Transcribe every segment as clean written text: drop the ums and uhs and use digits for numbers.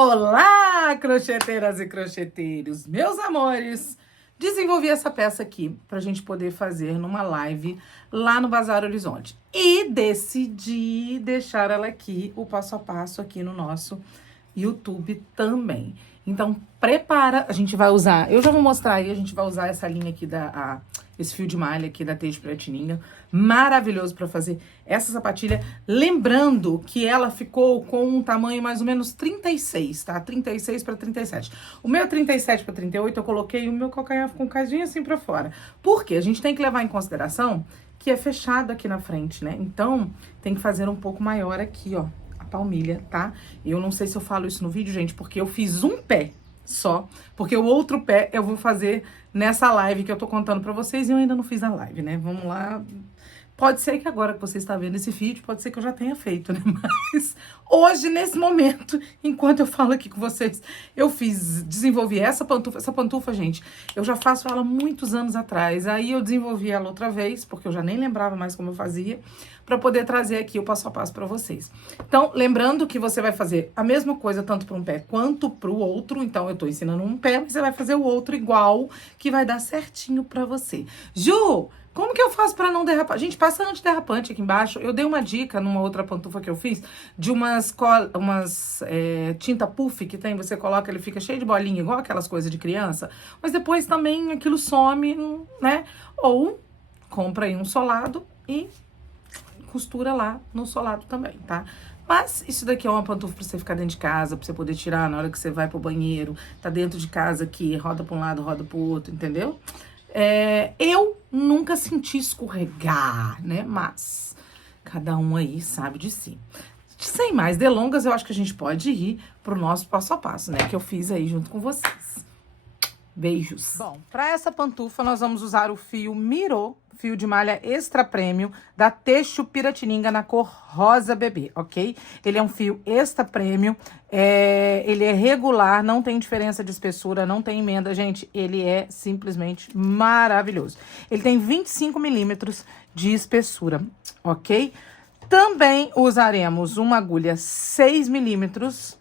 Olá, crocheteiras e crocheteiros, meus amores! Desenvolvi essa peça aqui pra gente poder fazer numa live lá no Bazar Horizonte. E decidi deixar ela aqui, o passo a passo aqui no nosso YouTube também. Então, prepara, a gente vai usar, eu já vou mostrar aí, a gente vai usar essa linha aqui esse fio de malha aqui da Teixe Piratininga, maravilhoso para fazer essa sapatilha. Lembrando que ela ficou com um tamanho mais ou menos 36, tá? 36 para 37. O meu 37 para 38, eu coloquei o meu calcanhar com um cadinho assim para fora. Por quê? A gente tem que levar em consideração que é fechado aqui na frente, né? Então, tem que fazer um pouco maior aqui, ó, a palmilha, tá? Eu não sei se eu falo isso no vídeo, gente, porque eu fiz um pé só, porque o outro pé eu vou fazer nessa live que eu tô contando pra vocês e eu ainda não fiz a live, né? Vamos lá. Pode ser que agora que você está vendo esse vídeo, pode ser que eu já tenha feito, né? Mas hoje, nesse momento, enquanto eu falo aqui com vocês, desenvolvi essa pantufa. Essa pantufa, gente, eu já faço ela muitos anos atrás. Aí eu desenvolvi ela outra vez, porque eu já nem lembrava mais como eu fazia, para poder trazer aqui o passo a passo para vocês. Então, lembrando que você vai fazer a mesma coisa tanto para um pé quanto para o outro. Então, eu tô ensinando um pé, mas você vai fazer o outro igual, que vai dar certinho para você. Ju! Como que eu faço pra não derrapar? Gente, passa antiderrapante aqui embaixo. Eu dei uma dica numa outra pantufa que eu fiz de umas tinta puff que tem, você coloca, ele fica cheio de bolinha, igual aquelas coisas de criança. Mas depois também aquilo some, né? Ou compra aí um solado e costura lá no solado também, tá? Mas isso daqui é uma pantufa pra você ficar dentro de casa, pra você poder tirar na hora que você vai pro banheiro. Tá dentro de casa aqui, roda pra um lado, roda pro outro, entendeu? Eu nunca senti escorregar, né? Mas cada um aí sabe de si. Sem mais delongas, eu acho que a gente pode ir pro nosso passo a passo, né? Que eu fiz aí junto com vocês. Beijos. Bom, para essa pantufa nós vamos usar o fio Mirô, fio de malha extra prêmio da Teixe Piratininga na cor rosa bebê, ok? Ele é um fio extra prêmio, ele é regular, não tem diferença de espessura, não tem emenda, gente, ele é simplesmente maravilhoso. Ele tem 25 milímetros de espessura, ok? Também usaremos uma agulha 6 milímetros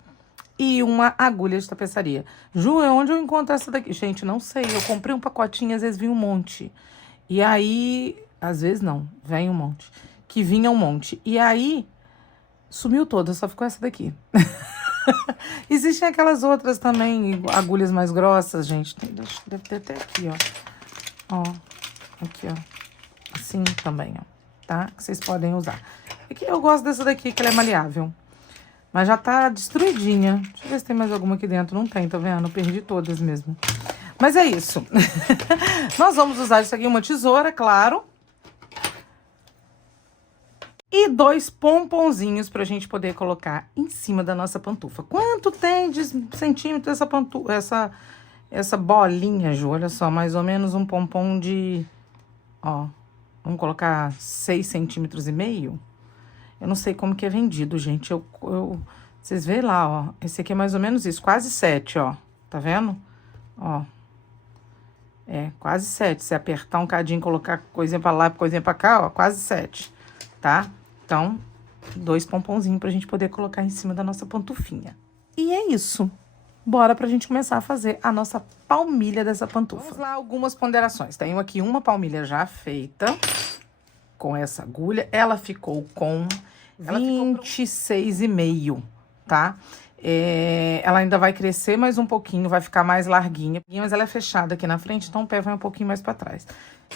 e uma agulha de tapeçaria. Ju, onde eu encontro essa daqui? Gente, não sei, eu comprei um pacotinho, às vezes vinha um monte. E aí, às vezes não, vem um monte. Que vinha um monte. E aí, sumiu toda, só ficou essa daqui. Existem aquelas outras também, agulhas mais grossas, gente. Deve ter até aqui, ó. Ó, aqui, ó. Assim também, ó. Tá? Que vocês podem usar. Aqui eu gosto dessa daqui, que ela é maleável. Mas já tá destruidinha. Deixa eu ver se tem mais alguma aqui dentro. Não tem, tá vendo? Eu perdi todas mesmo. Mas é isso. Nós vamos usar isso aqui, uma tesoura, claro. E 2 pomponzinhos pra gente poder colocar em cima da nossa pantufa. Quanto tem de centímetro essa pantufa, essa bolinha, Ju? Olha só, mais ou menos um pompom de... Ó, vamos colocar 6,5 centímetros. Eu não sei como que é vendido, gente. Vocês veem lá, ó. Esse aqui é mais ou menos isso, quase 7, ó. Tá vendo? Ó. Quase 7. Se apertar um cadinho, colocar coisinha pra lá, coisinha pra cá, ó, quase 7, tá? Então, 2 pomponzinhos pra gente poder colocar em cima da nossa pantufinha. E é isso. Bora pra gente começar a fazer a nossa palmilha dessa pantufa. Vamos lá, algumas ponderações. Tenho aqui uma palmilha já feita com essa agulha. Ela ficou com 26,5, tá? Ela ainda vai crescer mais um pouquinho, vai ficar mais larguinha, mas ela é fechada aqui na frente, então o pé vai um pouquinho mais pra trás.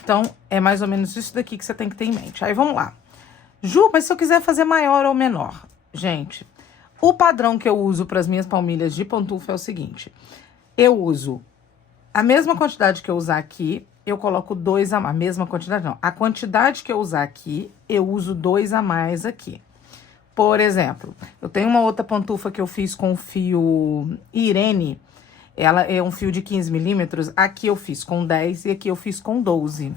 Então, é mais ou menos isso daqui que você tem que ter em mente. Aí, vamos lá. Ju, mas se eu quiser fazer maior ou menor? Gente, o padrão que eu uso para as minhas palmilhas de pantufa é o seguinte. Eu uso a mesma quantidade que eu usar aqui, eu coloco 2 a mais. A mesma quantidade, não. A quantidade que eu usar aqui, eu uso 2 a mais aqui. Por exemplo, eu tenho uma outra pantufa que eu fiz com o fio Irene. Ela é um fio de 15 milímetros. Aqui eu fiz com 10 e aqui eu fiz com 12.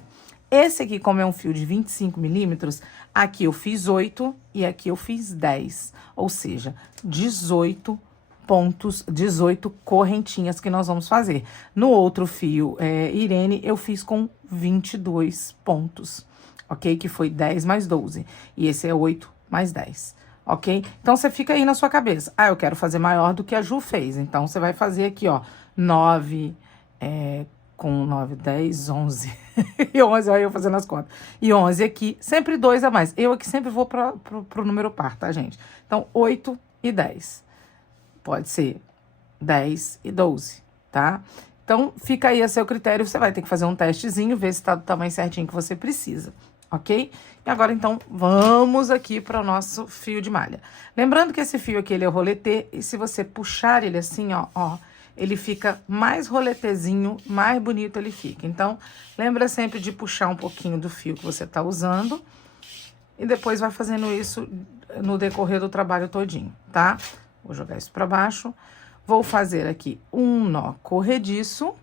Esse aqui, como é um fio de 25 milímetros, aqui eu fiz 8 e aqui eu fiz 10. Ou seja, 18 pontos, 18 correntinhas que nós vamos fazer. No outro fio Irene, eu fiz com 22 pontos, ok? Que foi 10 mais 12. E esse é 8 mais 10. ok? Então, você fica aí na sua cabeça. Ah, eu quero fazer maior do que a Ju fez. Então, você vai fazer aqui, ó, 9, com 9, 10, 11. E 11, aí eu fazendo as contas. E 11 aqui, sempre 2 a mais. Eu aqui sempre vou pro número par, tá, gente? Então, 8 e 10. Pode ser 10 e 12, tá? Então, fica aí a seu critério. Você vai ter que fazer um testezinho, ver se tá do tamanho certinho que você precisa, ok? E agora, então, vamos aqui para o nosso fio de malha. Lembrando que esse fio aqui, ele é roletê, e se você puxar ele assim, ó, ele fica mais roletezinho, mais bonito ele fica. Então, lembra sempre de puxar um pouquinho do fio que você tá usando, e depois vai fazendo isso no decorrer do trabalho todinho, tá? Vou jogar isso para baixo. Vou fazer aqui um nó corrediço.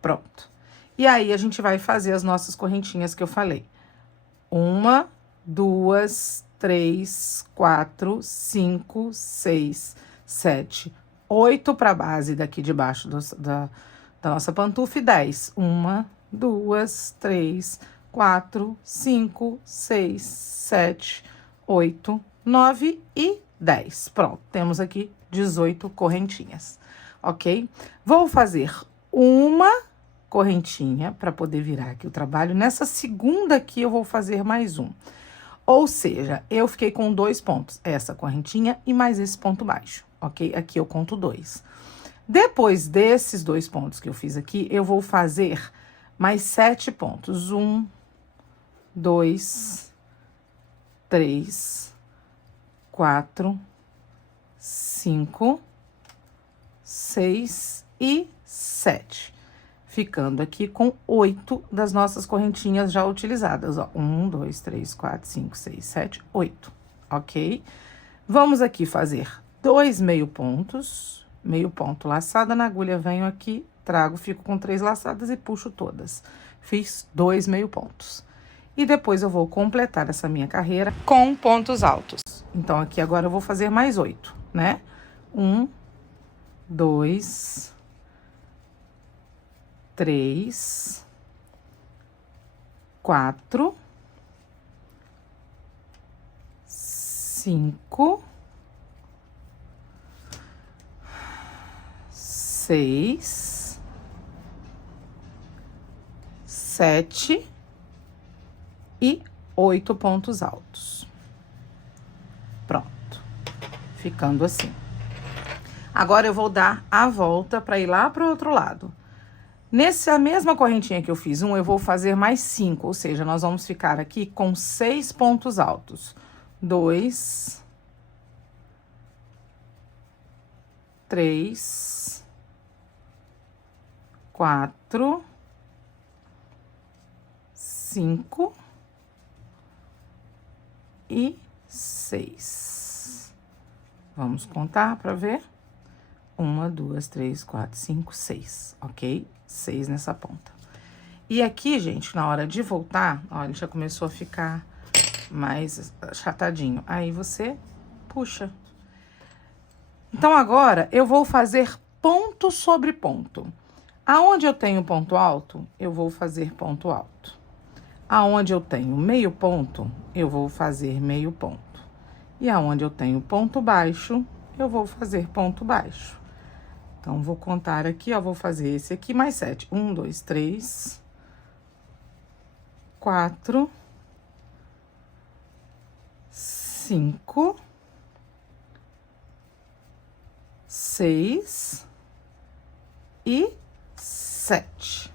Pronto. E aí, a gente vai fazer as nossas correntinhas que eu falei. 1, 2, 3, 4, 5, 6, 7, 8 para a base daqui de baixo da nossa pantufa e 10. 1, 2, 3, 4, 5, 6, 7, 8, 9 e 10. Pronto, temos aqui 18 correntinhas, ok? Vou fazer uma correntinha para poder virar aqui o trabalho. Nessa segunda aqui, eu vou fazer mais um. Ou seja, eu fiquei com 2 pontos. Essa correntinha e mais esse ponto baixo, ok? Aqui eu conto 2. Depois desses 2 pontos que eu fiz aqui, eu vou fazer mais 7 pontos. 1, 2, 3, 4, 5, 6 e 7. Ficando aqui com 8 das nossas correntinhas já utilizadas, ó. 1, 2, 3, 4, 5, 6, 7, 8, ok? Vamos aqui fazer 2 meio pontos. Meio ponto laçada na agulha, venho aqui, trago, fico com 3 laçadas e puxo todas. Fiz 2 meio pontos. E depois eu vou completar essa minha carreira com pontos altos. Então, aqui agora eu vou fazer mais 8, né? 1, 2, 3, 4, 5, 6, 7 e 8 pontos altos. Pronto. Ficando assim. Agora, eu vou dar a volta para ir lá pro outro lado. Nessa mesma correntinha que eu fiz eu vou fazer mais 5, ou seja, nós vamos ficar aqui com 6 pontos altos. 2, 3, 4, 5 e 6. Vamos contar para ver? 1, 2, 3, 4, 5, 6, ok? 6 nessa ponta. E aqui, gente, na hora de voltar, ó, ele já começou a ficar mais achatadinho. Aí, você puxa. Então, agora, eu vou fazer ponto sobre ponto. Aonde eu tenho ponto alto, eu vou fazer ponto alto. Aonde eu tenho meio ponto, eu vou fazer meio ponto. E aonde eu tenho ponto baixo, eu vou fazer ponto baixo. Então, vou contar aqui, ó, vou fazer esse aqui mais 7. 1, 2, 3, 4, 5, 6 e 7.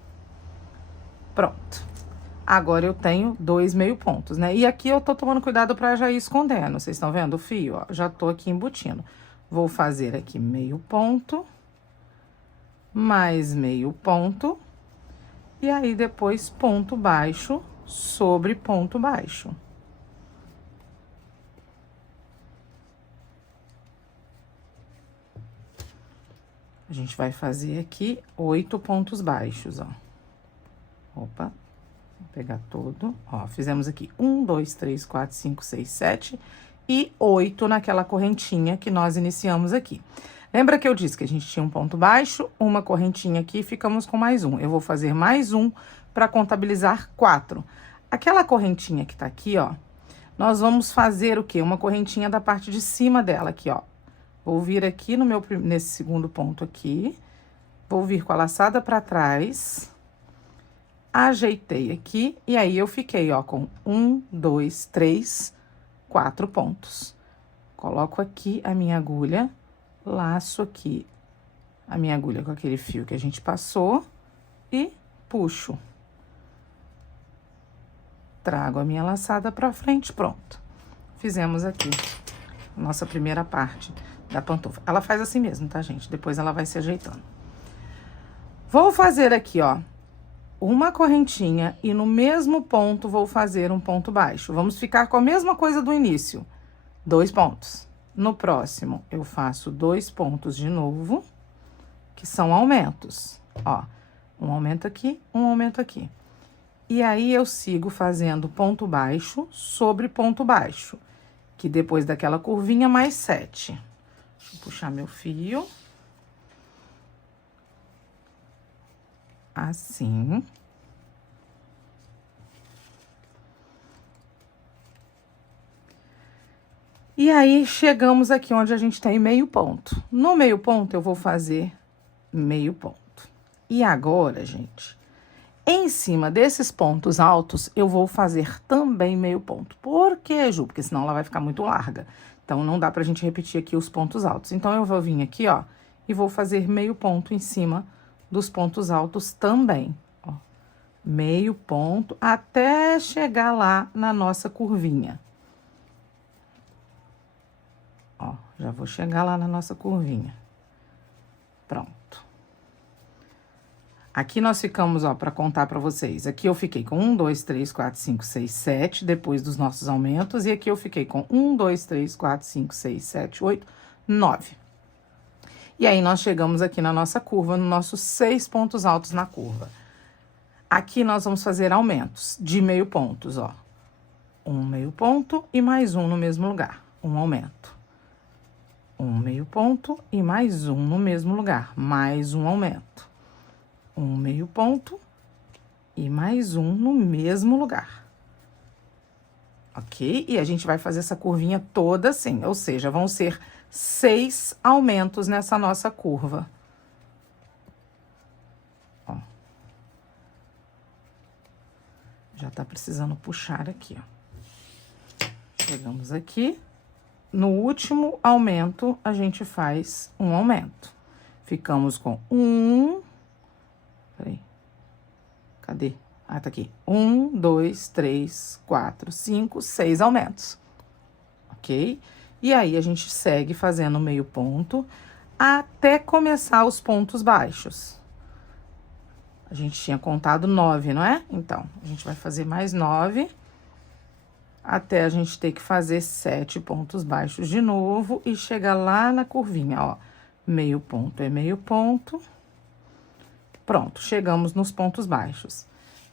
Pronto. Agora, eu tenho 2 meio pontos, né? E aqui eu tô tomando cuidado pra já ir escondendo. Vocês estão vendo o fio, ó? Já tô aqui embutindo. Vou fazer aqui meio ponto, mais meio ponto, e aí depois ponto baixo sobre ponto baixo. A gente vai fazer aqui 8 pontos baixos, ó. Opa, vou pegar todo, ó, fizemos aqui 1, 2, 3, 4, 5, 6, 7 e 8 naquela correntinha que nós iniciamos aqui. Lembra que eu disse que a gente tinha um ponto baixo, uma correntinha aqui, ficamos com mais um. Eu vou fazer mais um para contabilizar 4. Aquela correntinha que tá aqui, ó, nós vamos fazer o quê? Uma correntinha da parte de cima dela aqui, ó. Vou vir aqui nesse segundo ponto aqui, vou vir com a laçada pra trás, ajeitei aqui, e aí eu fiquei, ó, com 1, 2, 3, 4 pontos. Coloco aqui a minha agulha, laço aqui a minha agulha com aquele fio que a gente passou e puxo. Trago a minha laçada pra frente, pronto. Fizemos aqui a nossa primeira parte da pantufa. Ela faz assim mesmo, tá, gente? Depois ela vai se ajeitando. Vou fazer aqui, ó, uma correntinha e no mesmo ponto vou fazer um ponto baixo. Vamos ficar com a mesma coisa do início. 2 pontos. No próximo, eu faço 2 pontos de novo, que são aumentos. Ó, um aumento aqui, um aumento aqui. E aí, eu sigo fazendo ponto baixo sobre ponto baixo, que depois daquela curvinha, mais 7. Deixa eu puxar meu fio. Assim. E aí, chegamos aqui onde a gente tem meio ponto. No meio ponto, eu vou fazer meio ponto. E agora, gente, em cima desses pontos altos, eu vou fazer também meio ponto. Por quê, Ju? Porque senão ela vai ficar muito larga. Então, não dá pra gente repetir aqui os pontos altos. Então, eu vou vir aqui, ó, e vou fazer meio ponto em cima dos pontos altos também, ó. Meio ponto até chegar lá na nossa curvinha. Ó, já vou chegar lá na nossa curvinha. Pronto. Aqui nós ficamos, ó, pra contar pra vocês. Aqui eu fiquei com 1, 2, 3, 4, 5, 6, 7, depois dos nossos aumentos. E aqui eu fiquei com 1, 2, 3, 4, 5, 6, 7, 8, 9. E aí, nós chegamos aqui na nossa curva, nos nossos 6 pontos altos na curva. Aqui nós vamos fazer aumentos de meio pontos, ó. Um meio ponto e mais um no mesmo lugar. Um aumento. Um meio ponto e mais um no mesmo lugar. Mais um aumento. Um meio ponto e mais um no mesmo lugar. Ok? E a gente vai fazer essa curvinha toda assim, ou seja, vão ser 6 aumentos nessa nossa curva. Ó. Já tá precisando puxar aqui, ó. Chegamos aqui. No último aumento, a gente faz um aumento. Ficamos com 1... Peraí. Cadê? Ah, tá aqui. 1, 2, 3, 4, 5, 6 aumentos. Ok? E aí, a gente segue fazendo meio ponto até começar os pontos baixos. A gente tinha contado 9, não é? Então, a gente vai fazer mais 9, até a gente ter que fazer 7 pontos baixos de novo e chegar lá na curvinha, ó. Meio ponto é meio ponto. Pronto, chegamos nos pontos baixos.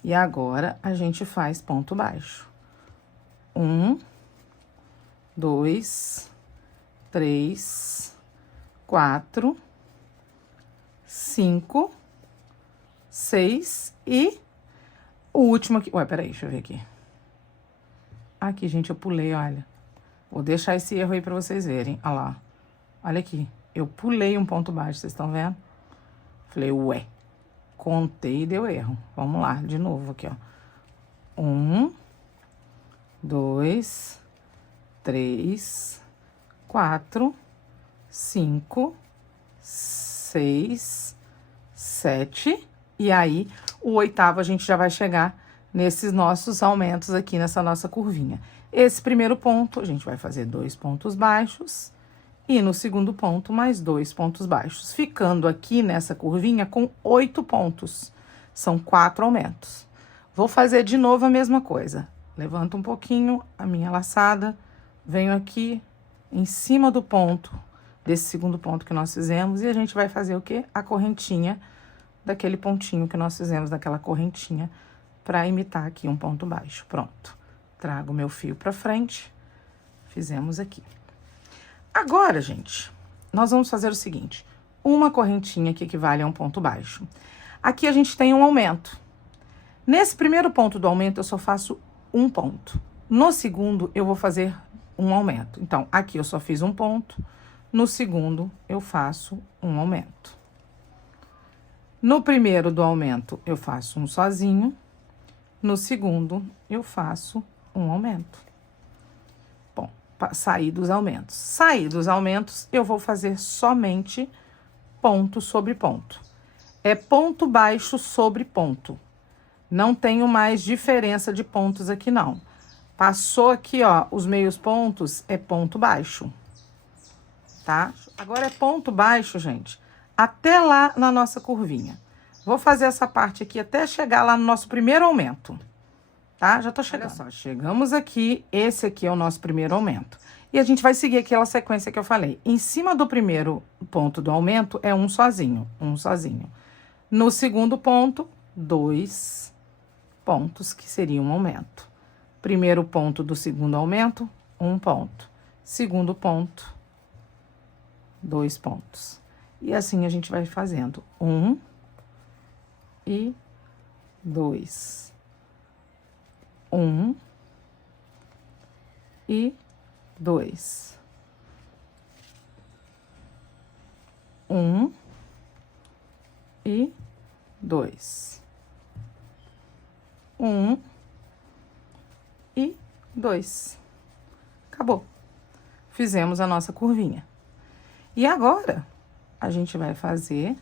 E agora, a gente faz ponto baixo. 1, 2, 3, 4, 5, 6 e o último aqui. Ué, peraí, deixa eu ver aqui. Aqui, gente, eu pulei, olha. Vou deixar esse erro aí pra vocês verem. Olha lá. Olha aqui. Eu pulei um ponto baixo, vocês estão vendo? Falei, ué. Contei e deu erro. Vamos lá, de novo aqui, ó. 1, 2, 3, 4, 5, 6, 7. E aí, o oitavo a gente já vai chegar nesses nossos aumentos aqui nessa nossa curvinha. Esse primeiro ponto, a gente vai fazer 2 pontos baixos. E no segundo ponto, mais 2 pontos baixos. Ficando aqui nessa curvinha com 8 pontos. São 4 aumentos. Vou fazer de novo a mesma coisa. Levanto um pouquinho a minha laçada. Venho aqui em cima do ponto, desse segundo ponto que nós fizemos. E a gente vai fazer o quê? A correntinha daquele pontinho que nós fizemos, daquela correntinha, pra imitar aqui um ponto baixo. Pronto. Trago meu fio pra frente. Fizemos aqui. Agora, gente, nós vamos fazer o seguinte. Uma correntinha que equivale a um ponto baixo. Aqui a gente tem um aumento. Nesse primeiro ponto do aumento, eu só faço um ponto. No segundo, eu vou fazer um aumento. Então, aqui eu só fiz um ponto. No segundo, eu faço um aumento. No primeiro do aumento, eu faço um sozinho. No segundo, eu faço um aumento. Bom, sair dos aumentos. Sair dos aumentos, eu vou fazer somente ponto sobre ponto. É ponto baixo sobre ponto. Não tenho mais diferença de pontos aqui, não. Passou aqui, ó, os meios pontos, é ponto baixo. Tá? Agora é ponto baixo, gente, até lá na nossa curvinha. Vou fazer essa parte aqui até chegar lá no nosso primeiro aumento, tá? Já tô chegando. Olha só, chegamos aqui, esse aqui é o nosso primeiro aumento. E a gente vai seguir aquela sequência que eu falei. Em cima do primeiro ponto do aumento é um sozinho, um sozinho. No segundo ponto, 2 pontos, que seria um aumento. Primeiro ponto do segundo aumento, 1 ponto. Segundo ponto, 2 pontos. E assim a gente vai fazendo 1 e 2. 1 e 2. 1 e 2. 1 e 2. Acabou. Fizemos a nossa curvinha. E agora, a gente vai fazer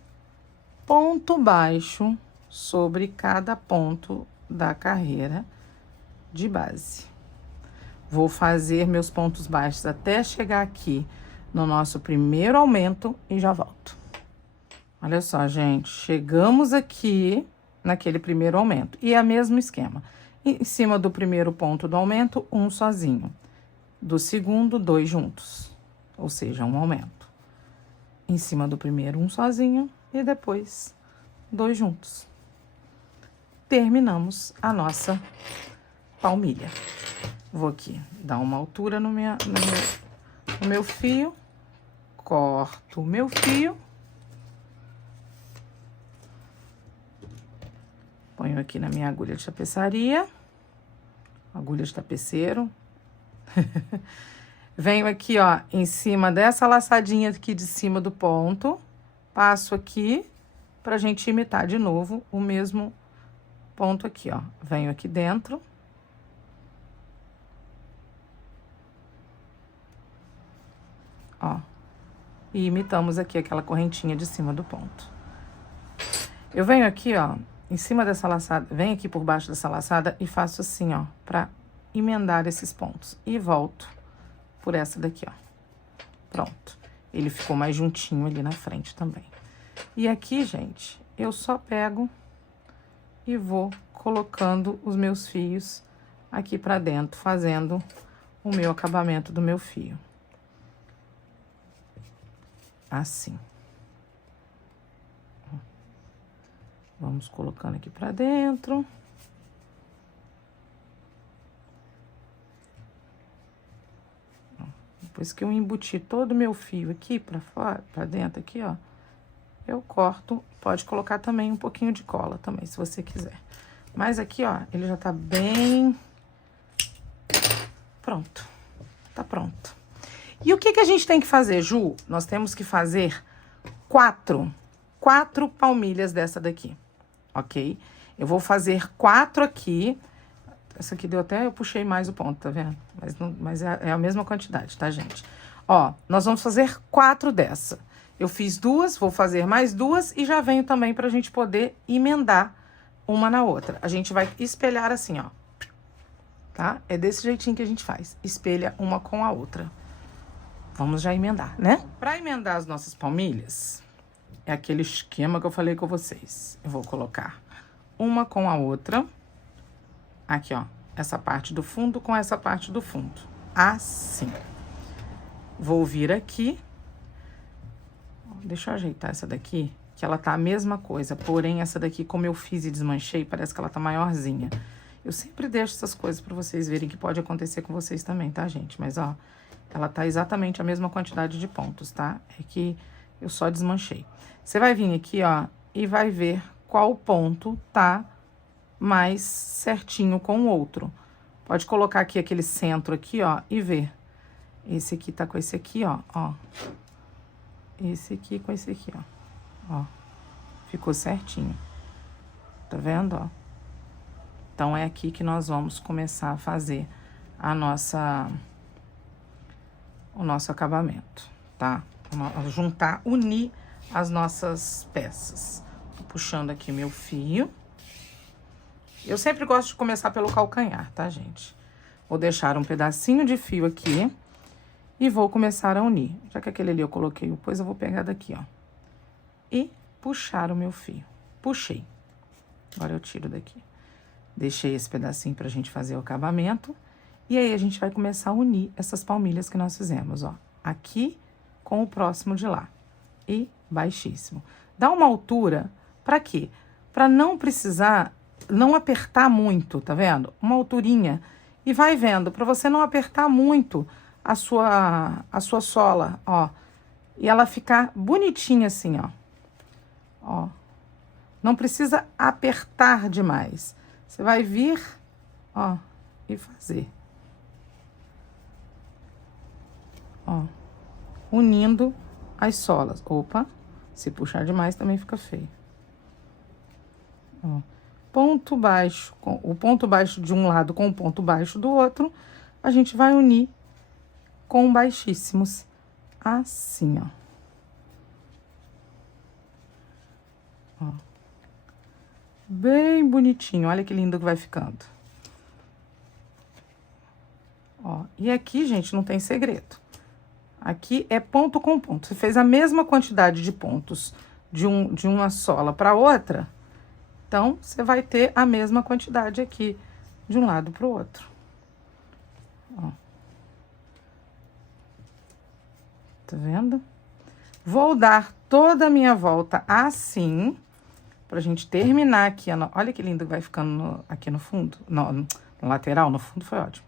ponto baixo sobre cada ponto da carreira de base. Vou fazer meus pontos baixos até chegar aqui no nosso primeiro aumento e já volto. Olha só, gente, chegamos aqui naquele primeiro aumento. E é o mesmo esquema. Em cima do primeiro ponto do aumento, um sozinho. Do segundo, 2 juntos. Ou seja, um aumento. Em cima do primeiro, um sozinho. E depois, 2 juntos. Terminamos a nossa palmilha. Vou aqui dar uma altura no meu fio. Corto o meu fio. Ponho aqui na minha agulha de tapeçaria. Agulha de tapeceiro. Venho aqui, ó, em cima dessa laçadinha aqui de cima do ponto. Passo aqui pra gente imitar de novo o mesmo ponto aqui, ó. Venho aqui dentro. Ó. E imitamos aqui aquela correntinha de cima do ponto. Eu venho aqui, ó, em cima dessa laçada, venho aqui por baixo dessa laçada e faço assim, ó, pra emendar esses pontos. E volto por essa daqui, ó. Pronto. Ele ficou mais juntinho ali na frente também. E aqui, gente, eu só pego e vou colocando os meus fios aqui pra dentro, fazendo o meu acabamento do meu fio. Assim. Vamos colocando aqui pra dentro. Depois que eu embuti todo o meu fio aqui pra fora, pra dentro aqui, ó, eu corto. Pode colocar também um pouquinho de cola também, se você quiser. Mas aqui, ó, ele já tá bem pronto. Tá pronto. E o que que a gente tem que fazer, Ju? Nós temos que fazer 4 palmilhas dessa daqui, ok? Eu vou fazer 4 aqui. Essa aqui deu até, eu puxei mais o ponto, tá vendo? Mas é a mesma quantidade, tá, gente? Ó, nós vamos fazer 4 dessa. Eu fiz 2, vou fazer mais 2 e já venho também pra gente poder emendar uma na outra. A gente vai espelhar assim, ó. Tá? É desse jeitinho que a gente faz. Espelha uma com a outra. Vamos já emendar, né? Pra emendar as nossas palmilhas, é aquele esquema que eu falei com vocês. Eu vou colocar uma com a outra. Aqui, ó, essa parte do fundo com essa parte do fundo. Assim. Vou vir aqui. Deixa eu ajeitar essa daqui, que ela tá a mesma coisa. Porém, essa daqui, como eu fiz e desmanchei, parece que ela tá maiorzinha. Eu sempre deixo essas coisas pra vocês verem que pode acontecer com vocês também, tá, gente? Mas, ó, ela tá exatamente a mesma quantidade de pontos, tá? É que eu só desmanchei. Você vai vir aqui, ó, e vai ver qual ponto tá mais certinho com o outro. Pode colocar aqui aquele centro aqui, ó, e ver. Esse aqui tá com esse aqui, ó. Esse aqui com esse aqui, ó. Ficou certinho. Tá vendo, ó? Então, é aqui que nós vamos começar a fazer o nosso acabamento, tá? Juntar, unir as nossas peças. Tô puxando aqui meu fio. Eu sempre gosto de começar pelo calcanhar, tá, gente? Vou deixar um pedacinho de fio aqui e vou começar a unir. Já que aquele ali eu coloquei, depois eu vou pegar daqui, ó. E puxar o meu fio. Puxei. Agora eu tiro daqui. Deixei esse pedacinho pra gente fazer o acabamento. E aí, a gente vai começar a unir essas palmilhas que nós fizemos, ó. Aqui com o próximo de lá. E baixíssimo. Dá uma altura, pra quê? Pra não precisar, não apertar muito, tá vendo? Uma alturinha. E vai vendo, pra você não apertar muito a sua sola, ó. E ela ficar bonitinha assim, ó. Ó. Não precisa apertar demais. Você vai vir, ó, e fazer. Ó, unindo as solas. Opa, se puxar demais também fica feio. Ó, ponto baixo, o ponto baixo de um lado com o ponto baixo do outro, a gente vai unir com baixíssimos, assim, ó. Ó. Bem bonitinho, olha que lindo que vai ficando. Ó, e aqui, gente, não tem segredo. Aqui é ponto com ponto. Você fez a mesma quantidade de pontos de uma sola para outra, então, você vai ter a mesma quantidade aqui de um lado para o outro. Ó. Tá vendo? Vou dar toda a minha volta assim, pra gente terminar aqui. Olha que lindo que vai ficando aqui no fundo. No lateral, no fundo foi ótimo.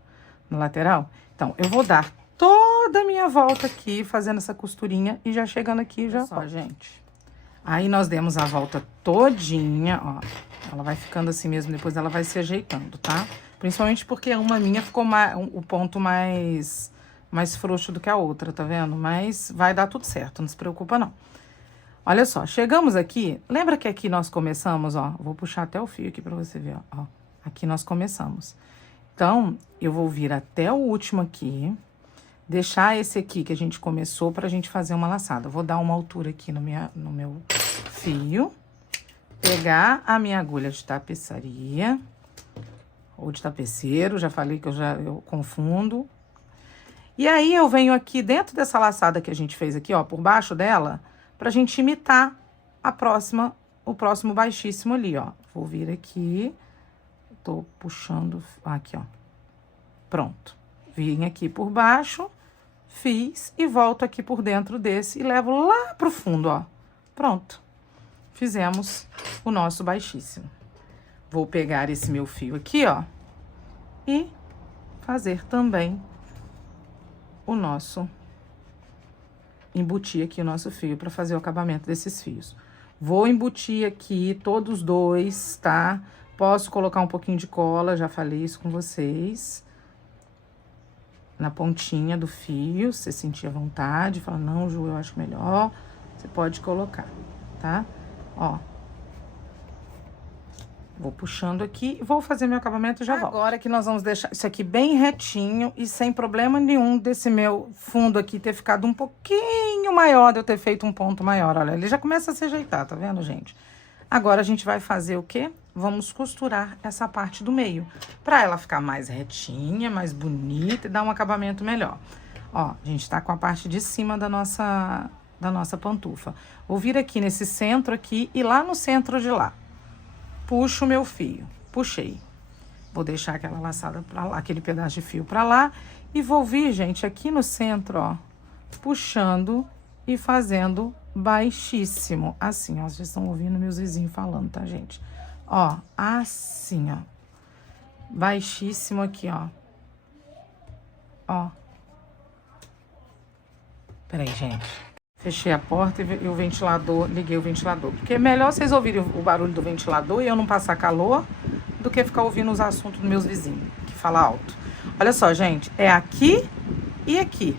No lateral. Então, eu vou dar toda a minha volta aqui, fazendo essa costurinha e já chegando aqui, já... Só, gente. Aí, nós demos a volta todinha, ó. Ela vai ficando assim mesmo, depois ela vai se ajeitando, tá? Principalmente porque uma minha ficou o ponto mais frouxo do que a outra, tá vendo? Mas vai dar tudo certo, não se preocupa, não. Olha só, chegamos aqui, lembra que aqui nós começamos, ó, vou puxar até o fio aqui pra você ver, ó, aqui nós começamos. Então, eu vou vir até o último aqui, deixar esse aqui que a gente começou pra gente fazer uma laçada. Vou dar uma altura aqui no meu fio, pegar a minha agulha de tapeçaria, ou de tapeceiro, já falei que eu confundo. E aí, eu venho aqui dentro dessa laçada que a gente fez aqui, ó, por baixo dela, pra gente imitar o próximo baixíssimo ali, ó. Vou vir aqui, tô puxando, aqui, ó. Pronto. Vim aqui por baixo, fiz e volto aqui por dentro desse e levo lá pro fundo, ó. Pronto. Fizemos o nosso baixíssimo. Vou pegar esse meu fio aqui, ó, e fazer também o nosso... embutir aqui o nosso fio para fazer o acabamento desses fios. Vou embutir aqui todos dois, tá? Posso colocar um pouquinho de cola, já falei isso com vocês. Na pontinha do fio, se você sentir à vontade, fala, não, Ju, eu acho melhor, você pode colocar, tá? Ó. Vou puxando aqui e vou fazer meu acabamento e já volto. Agora que nós vamos deixar isso aqui bem retinho e sem problema nenhum desse meu fundo aqui ter ficado um pouquinho maior, de eu ter feito um ponto maior. Olha, ele já começa a se ajeitar, tá vendo, gente? Agora, a gente vai fazer o quê? Vamos costurar essa parte do meio, pra ela ficar mais retinha, mais bonita e dar um acabamento melhor. Ó, a gente tá com a parte de cima da nossa pantufa. Vou vir aqui nesse centro aqui e lá no centro de lá. Puxo o meu fio, puxei. Vou deixar aquela laçada pra lá, aquele pedaço de fio pra lá. E vou vir, gente, aqui no centro, ó, puxando e fazendo baixíssimo. Assim, ó, vocês estão ouvindo meus vizinhos falando, tá, gente? Ó, assim, ó. Baixíssimo aqui, ó. Ó. Peraí, gente. Fechei a porta e o ventilador, liguei o ventilador. Porque é melhor vocês ouvirem o barulho do ventilador e eu não passar calor do que ficar ouvindo os assuntos dos meus vizinhos, que fala alto. Olha só, gente, é aqui e aqui.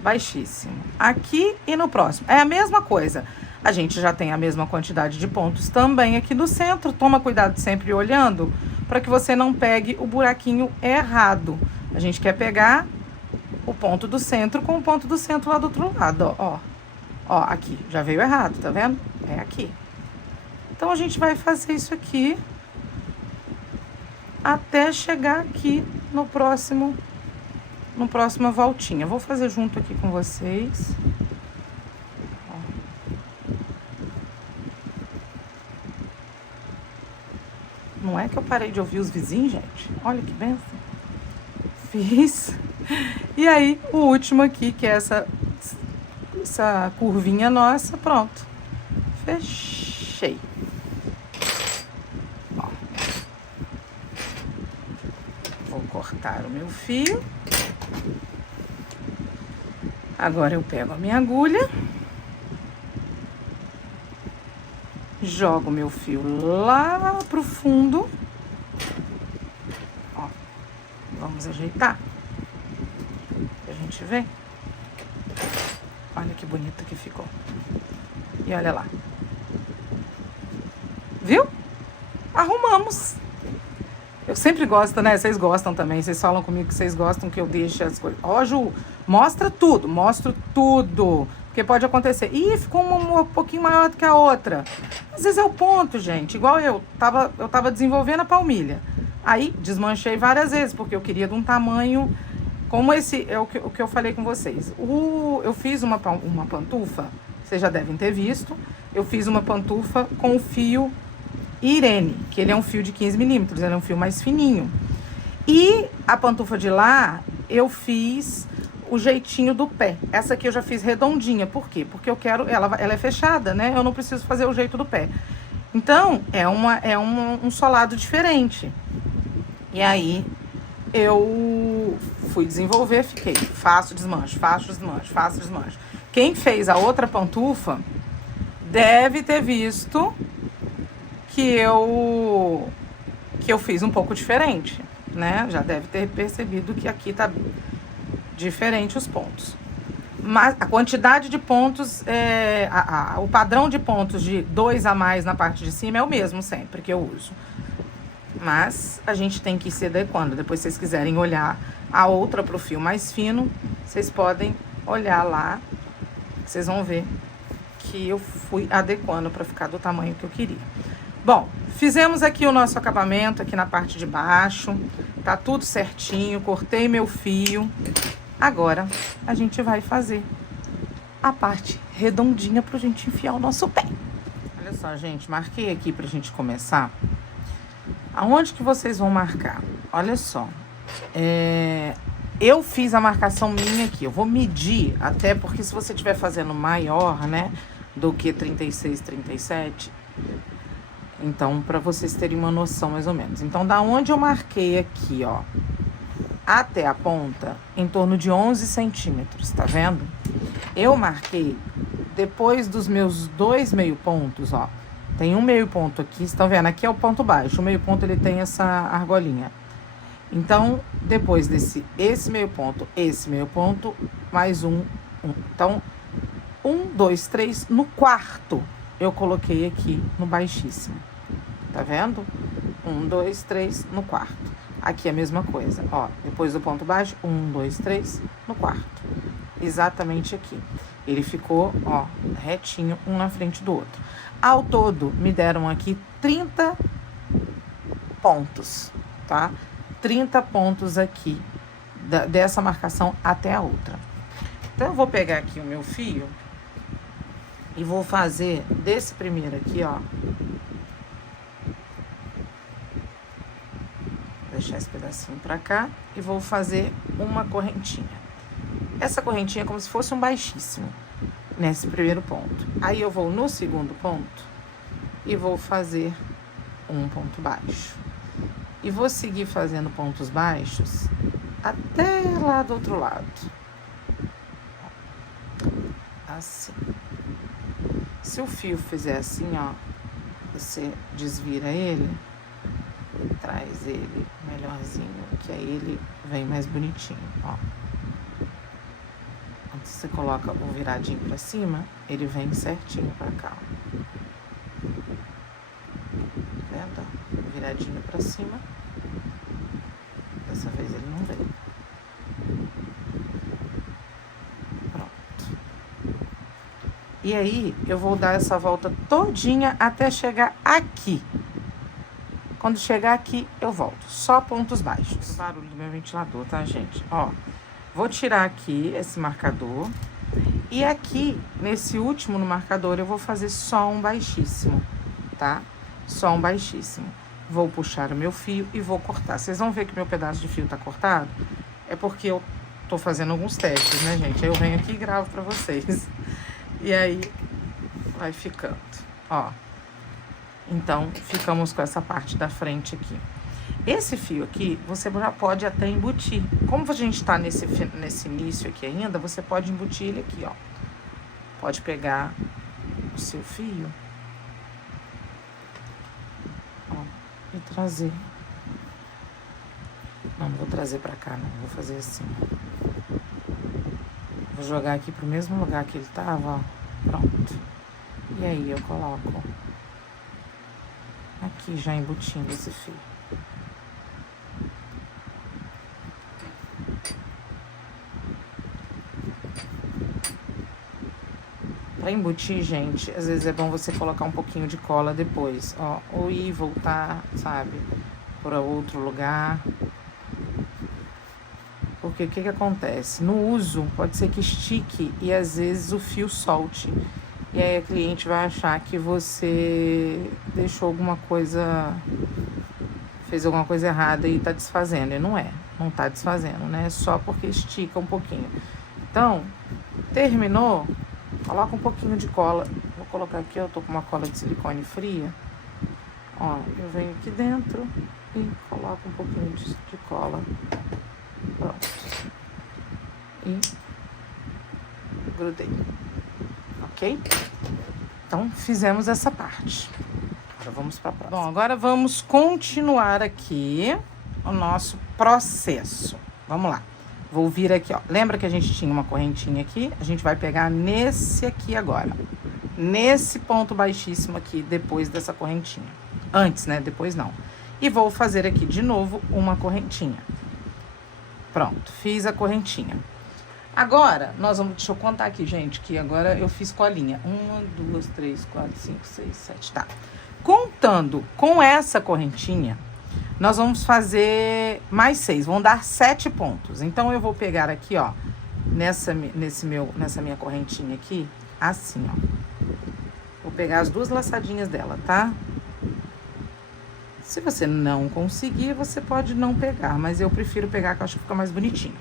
Baixíssimo. Aqui e no próximo. É a mesma coisa. A gente já tem a mesma quantidade de pontos também aqui no centro. Toma cuidado sempre olhando para que você não pegue o buraquinho errado. A gente quer pegar o ponto do centro com o ponto do centro lá do outro lado, ó. Ó, aqui, já veio errado, tá vendo? É aqui. Então, a gente vai fazer isso aqui até chegar aqui no próxima voltinha. Vou fazer junto aqui com vocês. Ó. Não é que eu parei de ouvir os vizinhos, gente? Olha que benção. Fiz. E aí, o último aqui, que é essa curvinha nossa, pronto. Fechei. Ó. Vou cortar o meu fio. Agora eu pego a minha agulha. Jogo meu fio lá pro fundo. Ó. Vamos ajeitar. Pra gente ver. Olha que bonito que ficou. E olha lá. Viu? Arrumamos. Eu sempre gosto, né? Vocês gostam também. Vocês falam comigo que vocês gostam que eu deixe as coisas. Ó, Ju, mostra tudo. Mostro tudo. Porque pode acontecer. Ih, ficou uma um pouquinho maior do que a outra. Às vezes é o ponto, gente. Igual eu tava desenvolvendo a palmilha. Aí, desmanchei várias vezes, porque eu queria de um tamanho... Como esse é o que eu falei com vocês. Eu fiz uma pantufa, vocês já devem ter visto. Eu fiz uma pantufa com o fio Irene, que ele é um fio de 15 milímetros, ele é um fio mais fininho. E a pantufa de lá, eu fiz o jeitinho do pé. Essa aqui eu já fiz redondinha. Por quê? Porque eu quero... Ela é fechada, né? Eu não preciso fazer o jeito do pé. Então, é um solado diferente. E aí... eu fui desenvolver, fiquei, faço desmanche. Quem fez a outra pantufa deve ter visto que eu fiz um pouco diferente, né? Já deve ter percebido que aqui tá diferente os pontos. Mas a quantidade de pontos, o padrão de pontos de 2 a mais na parte de cima é o mesmo sempre que eu uso. Mas a gente tem que ir se adequando. Depois, se vocês quiserem olhar a outra pro fio mais fino, vocês podem olhar lá. Vocês vão ver que eu fui adequando para ficar do tamanho que eu queria. Bom, fizemos aqui o nosso acabamento aqui na parte de baixo. Tá tudo certinho, cortei meu fio. Agora, a gente vai fazer a parte redondinha pra gente enfiar o nosso pé. Olha só, gente, marquei aqui pra gente começar. Aonde que vocês vão marcar? Olha só, eu fiz a marcação minha aqui. Eu vou medir, até porque se você estiver fazendo maior, né, do que 36, 37, então, para vocês terem uma noção mais ou menos. Então, da onde eu marquei aqui, ó, até a ponta, em torno de 11 centímetros, tá vendo? Eu marquei depois dos meus 2 meio pontos, ó. Tem um meio ponto aqui, vocês estão vendo? Aqui é o ponto baixo. O meio ponto, ele tem essa argolinha. Então, depois esse meio ponto, mais um. Então, 1, 2, 3, no quarto, eu coloquei aqui no baixíssimo. Tá vendo? 1, 2, 3, no quarto. Aqui é a mesma coisa, ó. Depois do ponto baixo, 1, 2, 3, no quarto. Exatamente aqui. Ele ficou, ó, retinho, um na frente do outro. Ao todo, me deram aqui 30 pontos, tá? 30 pontos aqui, dessa marcação até a outra. Então, eu vou pegar aqui o meu fio e vou fazer desse primeiro aqui, ó. Vou deixar esse pedacinho pra cá e vou fazer uma correntinha. Essa correntinha é como se fosse um baixíssimo. Nesse primeiro ponto. Aí eu vou no segundo ponto e vou fazer um ponto baixo. E vou seguir fazendo pontos baixos até lá do outro lado. Assim. Se o fio fizer assim, ó, você desvira ele, traz ele melhorzinho, que aí ele vem mais bonitinho, ó. Quando você coloca o viradinho pra cima, ele vem certinho pra cá, ó. Vendo? Viradinho pra cima. Dessa vez ele não veio. Pronto. E aí, eu vou dar essa volta todinha até chegar aqui. Quando chegar aqui, eu volto. Só pontos baixos. O barulho do meu ventilador, tá, gente? Ó, vou tirar aqui esse marcador. E aqui, nesse último no marcador, eu vou fazer só um baixíssimo, tá? Só um baixíssimo. Vou puxar o meu fio e vou cortar. Vocês vão ver que meu pedaço de fio tá cortado. É porque eu tô fazendo alguns testes, né, gente? Aí eu venho aqui e gravo pra vocês. E aí, vai ficando, ó. Então, ficamos com essa parte da frente aqui. Esse fio aqui, você já pode até embutir. Como a gente tá nesse início aqui ainda, você pode embutir ele aqui, ó. Pode pegar o seu fio, ó, e trazer. Não vou trazer pra cá, não. Vou fazer assim, ó. Vou jogar aqui pro mesmo lugar que ele tava, ó. Pronto. E aí, eu coloco aqui já embutindo esse fio. Pra embutir, gente, às vezes é bom você colocar um pouquinho de cola depois, ó. Ou ir e voltar, sabe? Para outro lugar. Porque o que acontece? No uso, pode ser que estique e às vezes o fio solte. E aí a cliente vai achar que você deixou alguma coisa, fez alguma coisa errada e tá desfazendo. E não é, não tá desfazendo, né? É só porque estica um pouquinho. Então, terminou, coloca um pouquinho de cola. Vou colocar aqui, eu tô com uma cola de silicone fria. Ó, eu venho aqui dentro e coloco um pouquinho de cola. Pronto. E grudei. Ok? Então, fizemos essa parte. Agora vamos para a próxima. Bom, agora vamos continuar aqui o nosso processo. Vamos lá. Vou vir aqui, ó. Lembra que a gente tinha uma correntinha aqui? A gente vai pegar nesse aqui agora. Nesse ponto baixíssimo aqui, depois dessa correntinha. Antes, né? Depois não. E vou fazer aqui de novo uma correntinha. Pronto, fiz a correntinha. Agora, nós vamos... Deixa eu contar aqui, gente, que agora eu fiz colinha. 1, 2, 3, 4, 5, 6, 7, tá. Contando com essa correntinha, nós vamos fazer mais 6. Vão dar 7 pontos. Então, eu vou pegar aqui, ó, nessa minha correntinha aqui, assim, ó. Vou pegar as duas laçadinhas dela, tá? Se você não conseguir, você pode não pegar, mas eu prefiro pegar, que eu acho que fica mais bonitinho.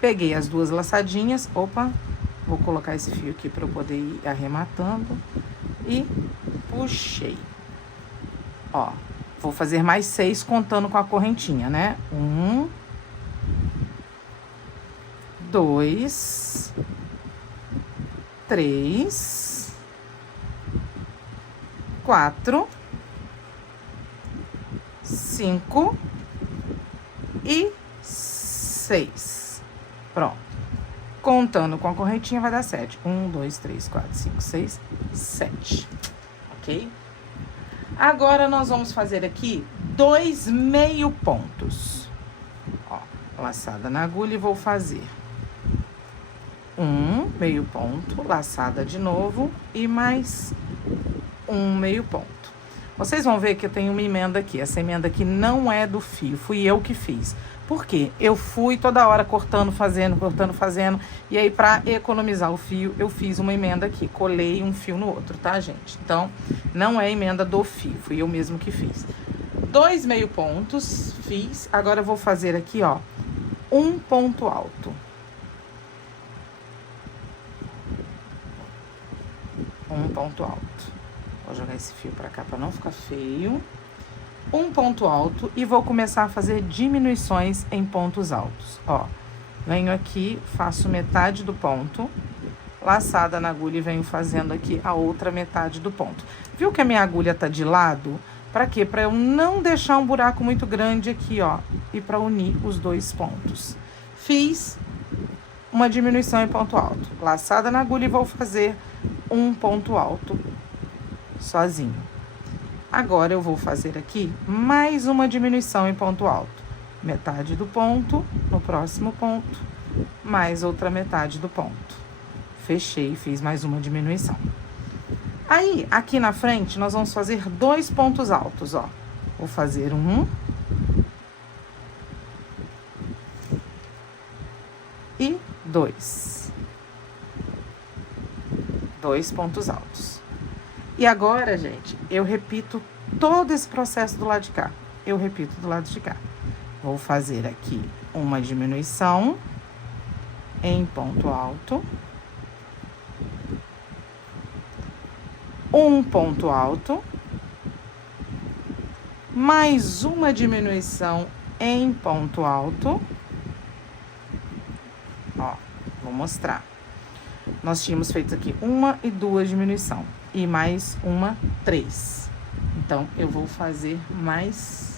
Peguei as duas laçadinhas, opa, vou colocar esse fio aqui para eu poder ir arrematando e puxei. Ó, vou fazer mais 6 contando com a correntinha, né? 1, 2, 3, 4, 5 e 6. Pronto. Contando com a correntinha vai dar 7. 1, 2, 3, 4, 5, 6, 7. Ok? Agora, nós vamos fazer aqui 2 meio pontos. Ó, laçada na agulha e vou fazer 1 meio ponto, laçada de novo e mais 1 meio ponto. Vocês vão ver que eu tenho uma emenda aqui. Essa emenda aqui não é do fio, fui eu que fiz. Por quê? Eu fui toda hora cortando, fazendo. E aí, pra economizar o fio, eu fiz uma emenda aqui. Colei um fio no outro, tá, gente? Então, não é emenda do fio, fui eu mesmo que fiz. 2 meio pontos, fiz. Agora, eu vou fazer aqui, ó, um ponto alto. Um ponto alto. Vou jogar esse fio pra cá pra não ficar feio. Um ponto alto e vou começar a fazer diminuições em pontos altos. Ó, venho aqui, faço metade do ponto, laçada na agulha e venho fazendo aqui a outra metade do ponto. Viu que a minha agulha tá de lado? Pra quê? Pra eu não deixar um buraco muito grande aqui, ó, e pra unir os dois pontos. Fiz uma diminuição em ponto alto, laçada na agulha, e vou fazer um ponto alto sozinho. Agora eu vou fazer aqui mais uma diminuição em ponto alto, metade do ponto no próximo ponto, mais outra metade do ponto. Fechei e fiz mais uma diminuição. Aí, aqui na frente, nós vamos fazer 2 pontos altos, ó. Vou fazer um e 2. 2 pontos altos. E agora, gente, eu repito todo esse processo do lado de cá. Eu repito do lado de cá. Vou fazer aqui uma diminuição em ponto alto. Um ponto alto. Mais uma diminuição em ponto alto. Ó, vou mostrar. Nós tínhamos feito aqui 1 e 2 diminuição. E mais uma, 3. Então, eu vou fazer mais...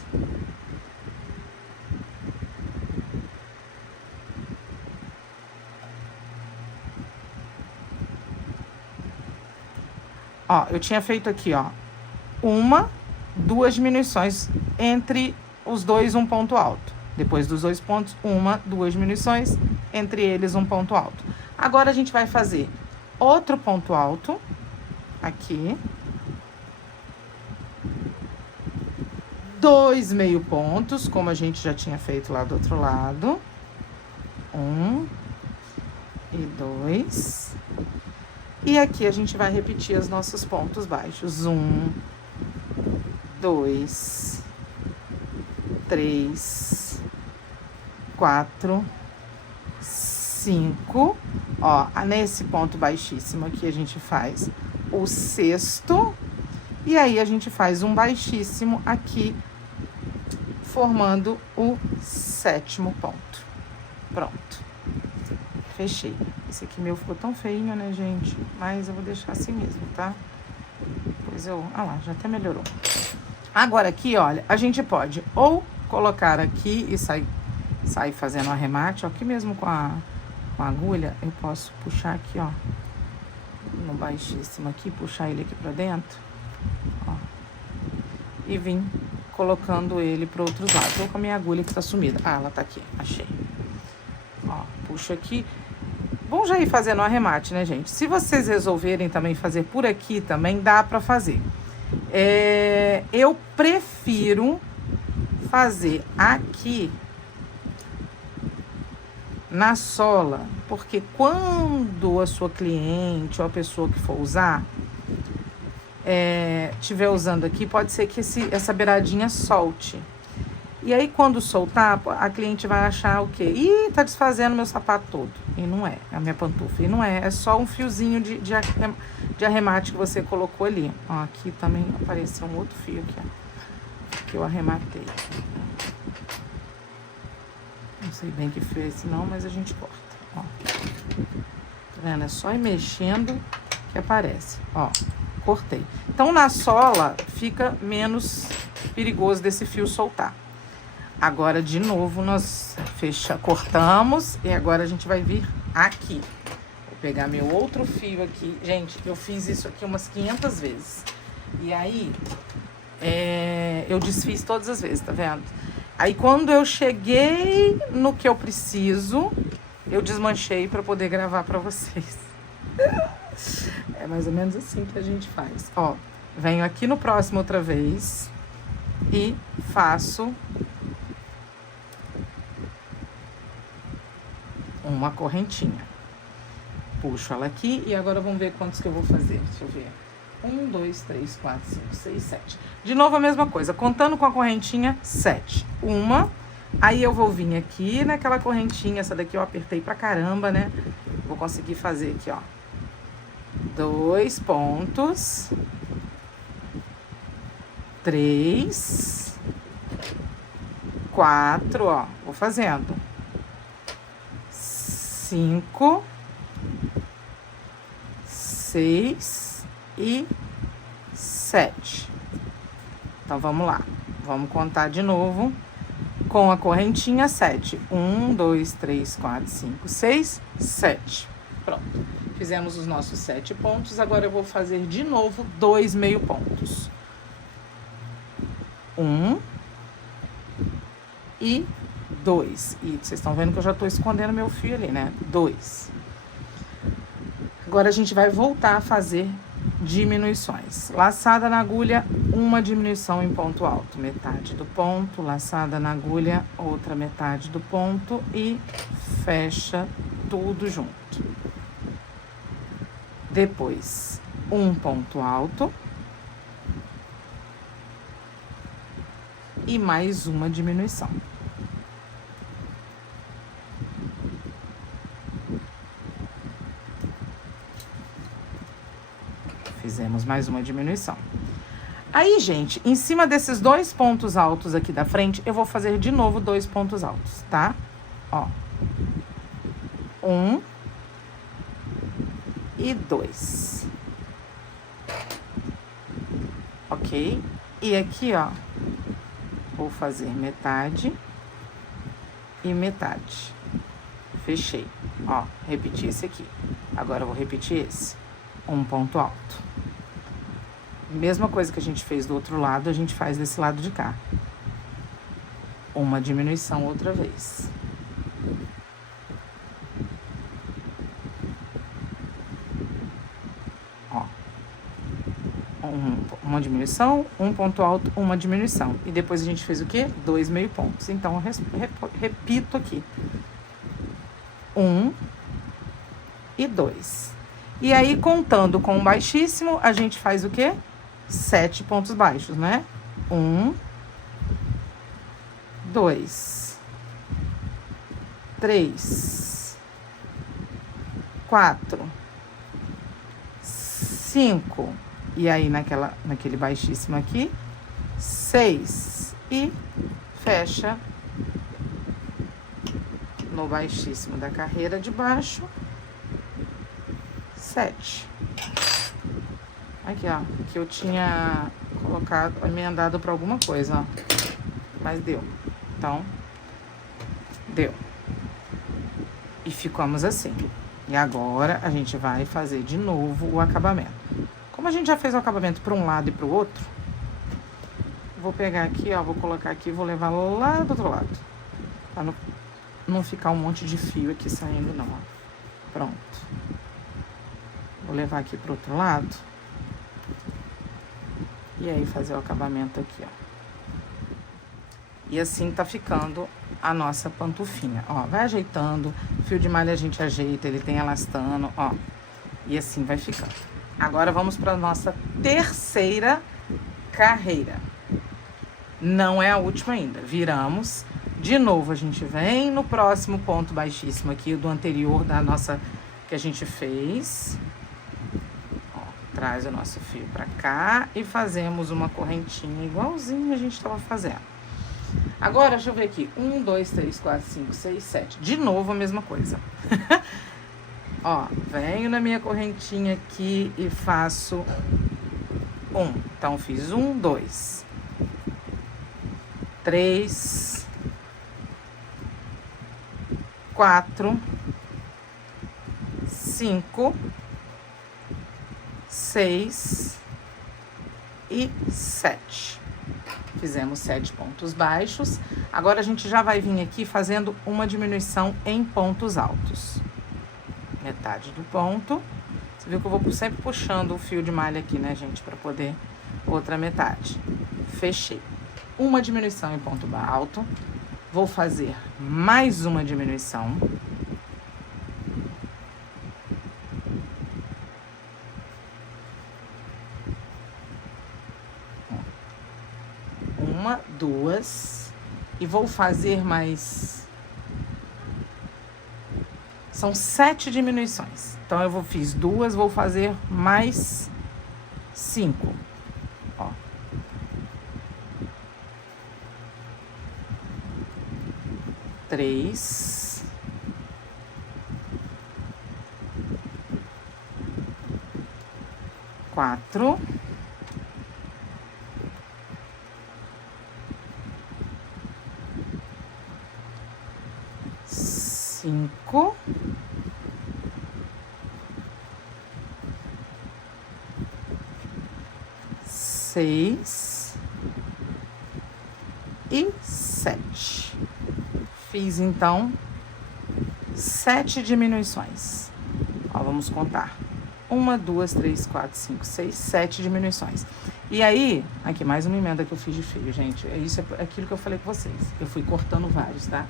Ó, eu tinha feito aqui, ó, 1, 2 diminuições entre os dois, um ponto alto. Depois dos 2 pontos, 1, 2 diminuições, entre eles um ponto alto. Agora, a gente vai fazer outro ponto alto, aqui. 2 meio pontos, como a gente já tinha feito lá do outro lado. 1 e 2. E aqui a gente vai repetir os nossos pontos baixos. 1, 2, 3, 4, 5. Ó, nesse ponto baixíssimo aqui a gente faz o 6º. E aí a gente faz um baixíssimo aqui, formando o 7º ponto. Pronto. Fechei. Esse aqui meu ficou tão feinho, né, gente? Mas eu vou deixar assim mesmo, tá? Depois eu... Ah lá, já até melhorou. Agora aqui, olha, a gente pode ou colocar aqui e sair fazendo um arremate, ó, aqui mesmo com a agulha, eu posso puxar aqui, ó, no baixíssimo aqui, puxar ele aqui pra dentro, ó, e vim colocando ele pro outro lado. Tô com a minha agulha que tá sumida. Ah, ela tá aqui, achei. Ó, puxo aqui. Bom já ir fazendo o arremate, né, gente? Se vocês resolverem também fazer por aqui também, dá pra fazer. Eu prefiro fazer aqui na sola, porque quando a sua cliente ou a pessoa que for usar estiver usando aqui, pode ser que essa beiradinha solte. E aí, quando soltar, a cliente vai achar o quê? Ih, tá desfazendo meu sapato todo. E não é, a minha pantufa. E não é só um fiozinho de arremate que você colocou ali. Ó, aqui também apareceu um outro fio aqui, ó, que eu arrematei. Não sei bem que fio é esse não, mas a gente corta, ó. Tá vendo? É só ir mexendo que aparece, ó. Cortei. Então, na sola, fica menos perigoso desse fio soltar. Agora, de novo, nós cortamos e agora a gente vai vir aqui. Vou pegar meu outro fio aqui. Gente, eu fiz isso aqui umas 500 vezes. E aí, eu desfiz todas as vezes, tá vendo? Aí, quando eu cheguei no que eu preciso, eu desmanchei pra poder gravar pra vocês. É mais ou menos assim que a gente faz. Ó, venho aqui no próximo outra vez e faço uma correntinha. Puxo ela aqui e agora vamos ver quantos que eu vou fazer. Deixa eu ver. 1, 2, 3, 4, 5, 6, 7. De novo a mesma coisa, contando com a correntinha, 7. Uma. Aí eu vou vir aqui naquela correntinha, essa daqui eu apertei pra caramba, né? Vou conseguir fazer aqui, ó. 2 pontos. 3. 4, ó. Vou fazendo. 5. 6 e 7. Então, vamos lá. Vamos contar de novo com a correntinha 7. 1, 2, 3, 4, 5, 6, 7. Pronto. Fizemos os nossos 7 pontos. Agora eu vou fazer de novo 2 meio pontos. 1 e 2. E vocês estão vendo que eu já tô escondendo meu fio ali, né? 2. Agora a gente vai voltar a fazer diminuições. Laçada na agulha, uma diminuição em ponto alto, metade do ponto, laçada na agulha, outra metade do ponto e fecha tudo junto. Depois, um ponto alto e mais uma diminuição. Fizemos mais uma diminuição. Aí, gente, em cima desses 2 pontos altos aqui da frente, eu vou fazer de novo 2 pontos altos, tá? Ó. 1 e 2. Ok? E aqui, ó, vou fazer metade e metade. Fechei. Ó, repeti esse aqui. Agora eu vou repetir esse. Um ponto alto. Mesma coisa que a gente fez do outro lado, a gente faz desse lado de cá. Uma diminuição outra vez. Ó. Uma diminuição, um ponto alto, uma diminuição. E depois a gente fez o quê? 2 meio pontos. Então, eu repito aqui. 1 e 2. E aí, contando com o baixíssimo, a gente faz o quê? 7 pontos baixos, né? 1, 2, 3, 4, 5. E aí, naquele baixíssimo aqui, 6. E fecha no baixíssimo da carreira de baixo, 7. Aqui, ó, que eu tinha colocado, emendado pra alguma coisa, ó. Mas deu. Então, deu. E ficamos assim. E agora, a gente vai fazer de novo o acabamento. Como a gente já fez o acabamento para um lado e pro outro, vou pegar aqui, ó, vou colocar aqui e vou levar lá do outro lado. Pra não ficar um monte de fio aqui saindo, não, ó. Pronto. Vou levar aqui pro outro lado. E aí, fazer o acabamento aqui, ó. E assim tá ficando a nossa pantufinha, ó. Vai ajeitando, fio de malha a gente ajeita, ele tem elastano, ó. E assim vai ficando. Agora, vamos pra nossa terceira carreira. Não é a última ainda. Viramos. De novo, a gente vem no próximo ponto baixíssimo aqui, do anterior da nossa, que a gente fez. Traz o nosso fio pra cá e fazemos uma correntinha igualzinho a gente tava fazendo. Agora, deixa eu ver aqui. 1, 2, 3, 4, 5, 6, 7. De novo a mesma coisa. Ó, venho na minha correntinha aqui e faço 1. Então, fiz 1, 2, 3, 4, 5, 6 e 7. Fizemos 7 pontos baixos. Agora, a gente já vai vir aqui fazendo uma diminuição em pontos altos. Metade do ponto. Você viu que eu vou sempre puxando o fio de malha aqui, né, gente? Pra poder... Outra metade. Fechei. Uma diminuição em ponto alto. Vou fazer mais uma diminuição. Uma, duas. E vou fazer mais... São 7 diminuições. Então, eu fiz 2, vou fazer mais 5. Ó. 3. 4. 5, 6 e 7. Fiz, então, 7 diminuições. Ó, vamos contar. 1, 2, 3, 4, 5, 6, 7 diminuições. E aí, aqui, mais uma emenda que eu fiz de feio, gente. Isso é aquilo que eu falei com vocês. Eu fui cortando vários, tá?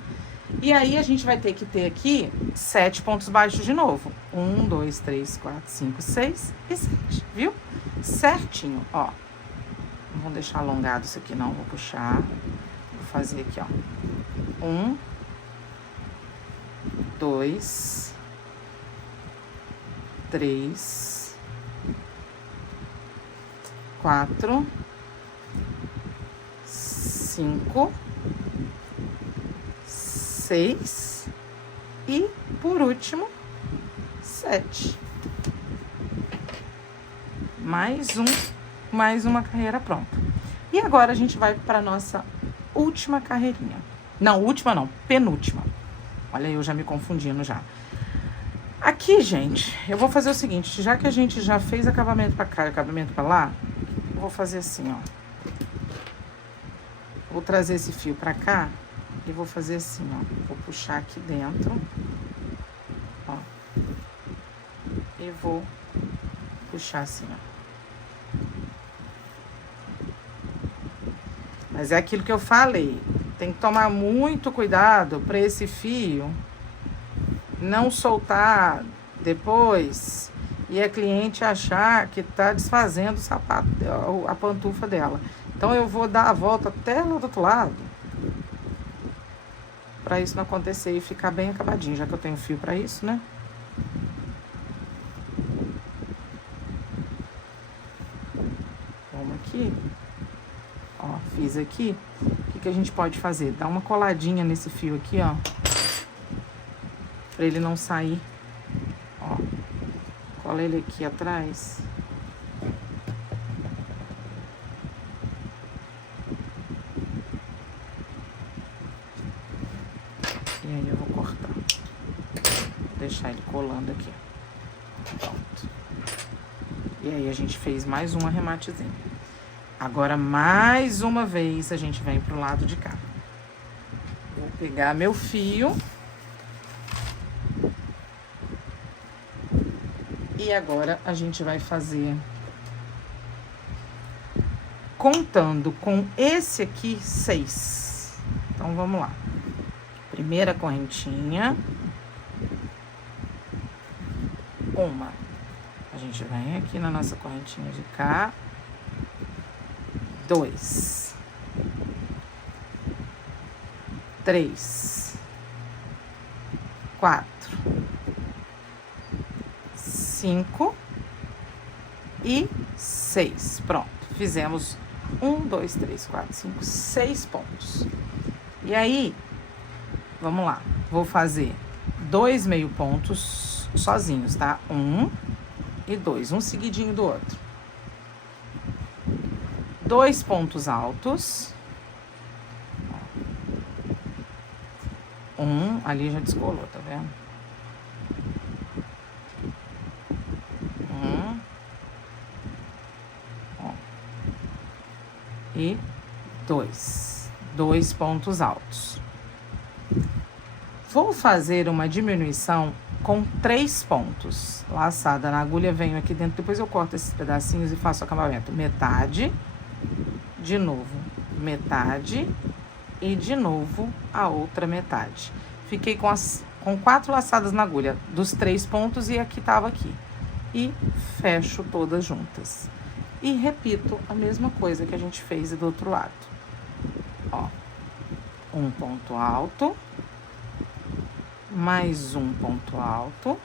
E aí, a gente vai ter que ter aqui 7 pontos baixos de novo. 1, 2, 3, 4, 5, 6 e 7, viu? Certinho, ó. Não vou deixar alongado isso aqui, não. Vou puxar. Vou fazer aqui, ó. 1, 2, 3, 4, 5, 6 e, por último, 7. Mais uma carreira pronta. E agora a gente vai para nossa última carreirinha. Não, última não, penúltima. Olha, eu já me confundindo já. Aqui, gente, eu vou fazer o seguinte, já que a gente já fez acabamento pra cá e acabamento pra lá, eu vou fazer assim, ó. Vou trazer esse fio pra cá e vou fazer assim, ó. Vou puxar aqui dentro, ó. E vou puxar assim, ó. Mas é aquilo que eu falei, tem que tomar muito cuidado pra esse fio não soltar depois e a cliente achar que tá desfazendo o sapato, a pantufa dela. Então eu vou dar a volta até lá do outro lado para isso não acontecer e ficar bem acabadinho, já que eu tenho fio para isso, né? Vamos aqui. Ó, fiz aqui. O que a gente pode fazer? Dar uma coladinha nesse fio aqui, ó. Pra ele não sair. Ó. Cola ele aqui atrás. E aí eu vou cortar. Vou deixar ele colando aqui. Pronto. E aí a gente fez mais um arrematezinho. Agora, mais uma vez, a gente vem pro lado de cá. Vou pegar meu fio. E agora a gente vai fazer, contando com esse aqui, 6. Então, vamos lá. Primeira correntinha. Uma. A gente vem aqui na nossa correntinha de cá. 2. 3. 4. 5 e 6. Pronto, fizemos 1, 2, 3, 4, 5, 6 pontos. E aí, vamos lá, vou fazer 2 meio pontos sozinhos, tá? 1 e 2, um seguidinho do outro. 2 pontos altos. Ali já descolou, tá vendo? E 2 pontos altos. Vou fazer uma diminuição com 3 pontos. Laçada na agulha, venho aqui dentro, depois eu corto esses pedacinhos e faço o acabamento. Metade, de novo, metade e de novo a outra metade. Fiquei com 4 laçadas na agulha, dos 3 pontos e aqui tava aqui. E fecho todas juntas. E repito a mesma coisa que a gente fez do outro lado. Ó, um ponto alto, mais um ponto alto,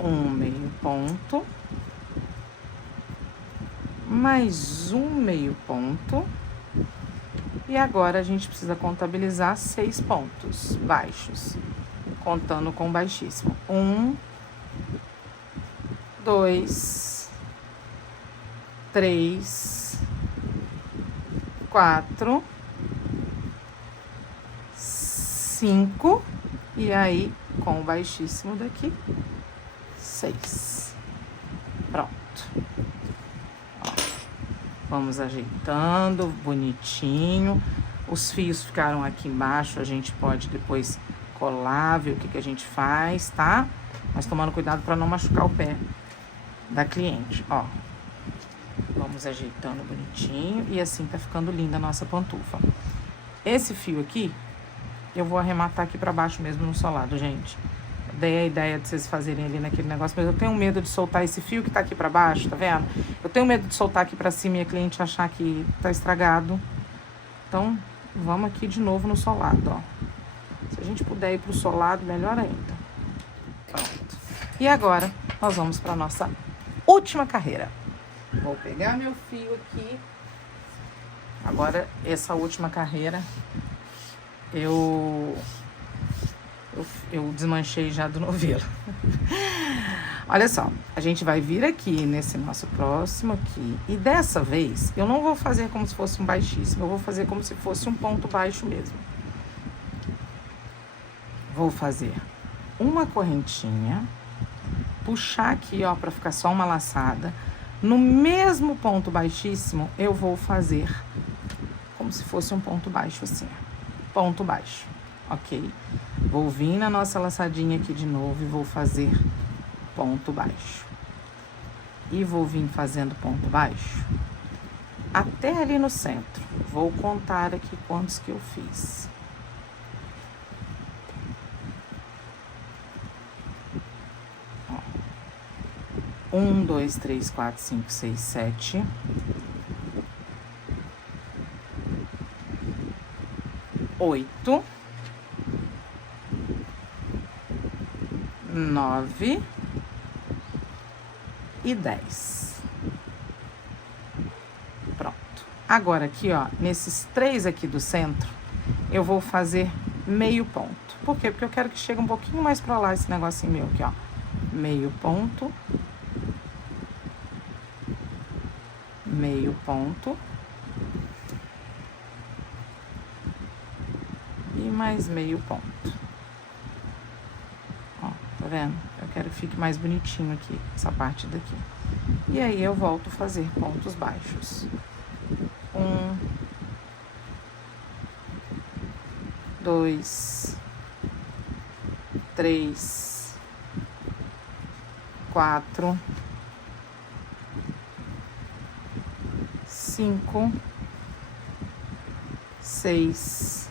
um meio ponto, mais um meio ponto, e agora a gente precisa contabilizar 6 pontos baixos, contando com baixíssimo. 1, 2, 3, 4, 5, e aí com o baixíssimo daqui, 6. Pronto. Ó, vamos ajeitando bonitinho. Os fios ficaram aqui embaixo, a gente pode depois colar, ver o que a gente faz, tá? Mas tomando cuidado para não machucar o pé da cliente, ó. Vamos ajeitando bonitinho e assim tá ficando linda a nossa pantufa. Esse fio aqui, eu vou arrematar aqui pra baixo mesmo no solado, gente. Dei a ideia de vocês fazerem ali naquele negócio, mas eu tenho medo de soltar esse fio que tá aqui pra baixo, tá vendo? Eu tenho medo de soltar aqui pra cima e a cliente achar que tá estragado. Então, vamos aqui de novo no solado, ó. Se a gente puder ir pro solado, melhor ainda. Pronto. E agora, nós vamos pra nossa última carreira. Vou pegar meu fio aqui. Agora, essa última carreira, eu desmanchei já do novelo. Olha só, a gente vai vir aqui nesse nosso próximo aqui. E dessa vez, eu não vou fazer como se fosse um baixíssimo. Eu vou fazer como se fosse um ponto baixo mesmo. Vou fazer uma correntinha. Puxar aqui, ó, pra ficar só uma laçada. No mesmo ponto baixíssimo, eu vou fazer como se fosse um ponto baixo assim, ó. Ponto baixo, ok? Vou vir na nossa laçadinha aqui de novo e vou fazer ponto baixo. E vou vir fazendo ponto baixo até ali no centro. Vou contar aqui quantos que eu fiz. Ó. 1, 2, 3, 4, 5, 6, 7. 8, 9 e 10. Pronto. Agora aqui, ó, nesses 3 aqui do centro, eu vou fazer meio ponto. Por quê? Porque eu quero que chegue um pouquinho mais pra lá esse negocinho meu aqui, ó. Meio ponto. Meio ponto. E mais meio ponto. Ó, tá vendo? Eu quero que fique mais bonitinho aqui, essa parte daqui. E aí eu volto a fazer pontos baixos. 1, 2, 3, 4, 5, 6,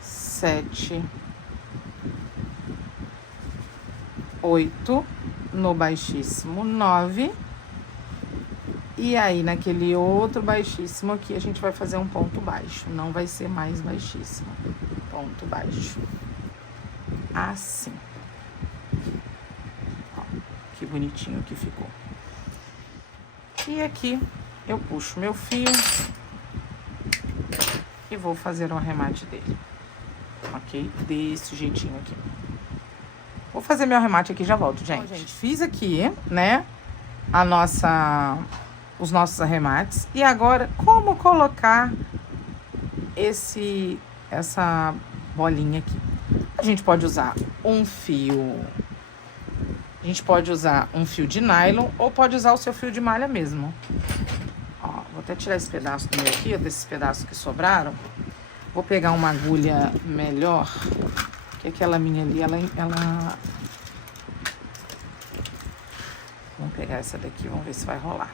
7, 8, no baixíssimo 9, e aí naquele outro baixíssimo aqui a gente vai fazer um ponto baixo, não vai ser mais baixíssimo, ponto baixo, assim. Ó, que bonitinho que ficou. E aqui eu puxo meu fio e vou fazer o arremate dele. Ok? Desse jeitinho aqui. Vou fazer meu arremate aqui e já volto, gente. Bom, gente, fiz aqui, né, os nossos arremates. E agora, como colocar essa bolinha aqui? A gente pode usar um fio... A gente pode usar um fio de nylon ou pode usar o seu fio de malha mesmo. Ó, vou até tirar esse pedaço do meu aqui, desses pedaços que sobraram. Vou pegar uma agulha melhor, que aquela minha ali, ela... Vamos pegar essa daqui, vamos ver se vai rolar.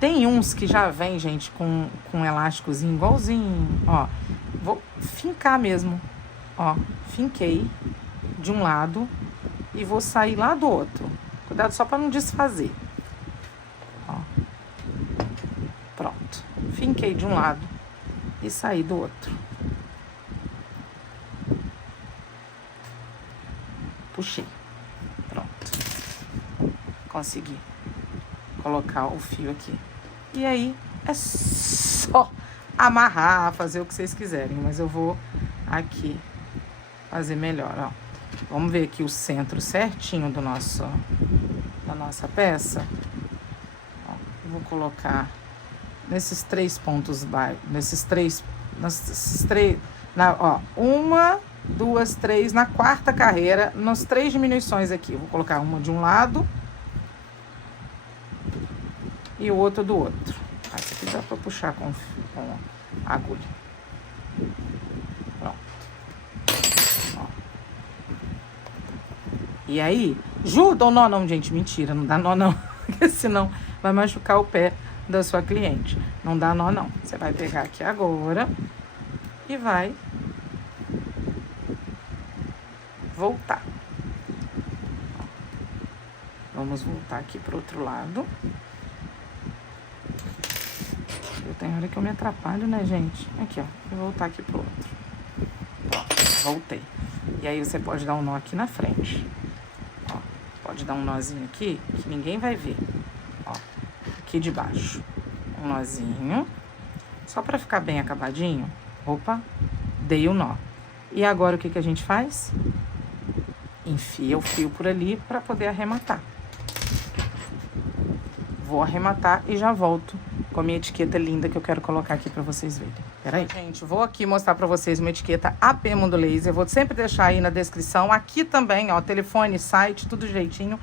Tem uns que já vem, gente, com um elásticozinho igualzinho, ó. Vou fincar mesmo, ó. Finquei de um lado e vou sair lá do outro. Cuidado só para não desfazer. Ó. Pronto. Finquei de um lado e sair do outro. Puxei. Pronto. Consegui colocar o fio aqui. E aí é só amarrar, fazer o que vocês quiserem. Mas eu vou aqui fazer melhor, ó. Vamos ver aqui o centro certinho da nossa peça. Ó, eu vou colocar nesses 3 pontos baixos, Ó, 1, 2, 3, na 4ª carreira, nas 3 diminuições aqui. Eu vou colocar uma de um lado e o outro do outro. Essa aqui dá pra puxar com a agulha. Pronto. Ó. E aí, Ju, dá um nó não, gente, mentira, não dá nó não, porque senão vai machucar o pé da sua cliente. Não dá nó não. Você vai pegar aqui agora e vai voltar. Vamos voltar aqui pro outro lado. Eu tenho hora que eu me atrapalho, né, gente? Aqui, ó. Vou voltar aqui pro outro. Ó, voltei. E aí você pode dar um nó aqui na frente. Ó, pode dar um nozinho aqui que ninguém vai ver. Ó, aqui de baixo. Um nozinho. Só pra ficar bem acabadinho. Opa, dei o nó. E agora o que que a gente faz? Enfia o fio por ali pra poder arrematar. Vou arrematar e já volto com a minha etiqueta linda que eu quero colocar aqui pra vocês verem. Peraí. Gente, vou aqui mostrar pra vocês uma etiqueta AP Mundo Laser. Vou sempre deixar aí na descrição. Aqui também, ó, telefone, site, tudo direitinho.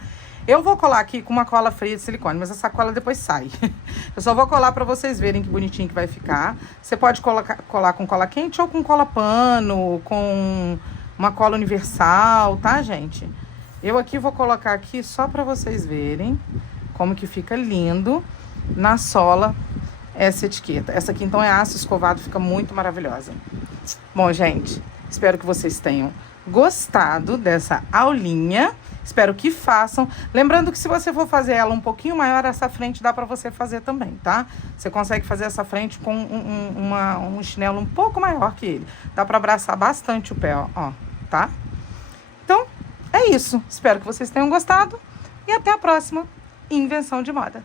Eu vou colar aqui com uma cola fria de silicone, mas essa cola depois sai. Eu só vou colar pra vocês verem que bonitinho que vai ficar. Você pode colar com cola quente ou com cola pano, com uma cola universal, tá, gente? Eu aqui vou colocar aqui só pra vocês verem como que fica lindo na sola essa etiqueta. Essa aqui, então, é aço escovado, fica muito maravilhosa. Bom, gente, espero que vocês tenham gostado dessa aulinha. Espero que façam. Lembrando que se você for fazer ela um pouquinho maior, essa frente dá pra você fazer também, tá? Você consegue fazer essa frente com um chinelo um pouco maior que ele. Dá pra abraçar bastante o pé, ó, tá? Então, é isso. Espero que vocês tenham gostado. E até a próxima Invenção de Moda.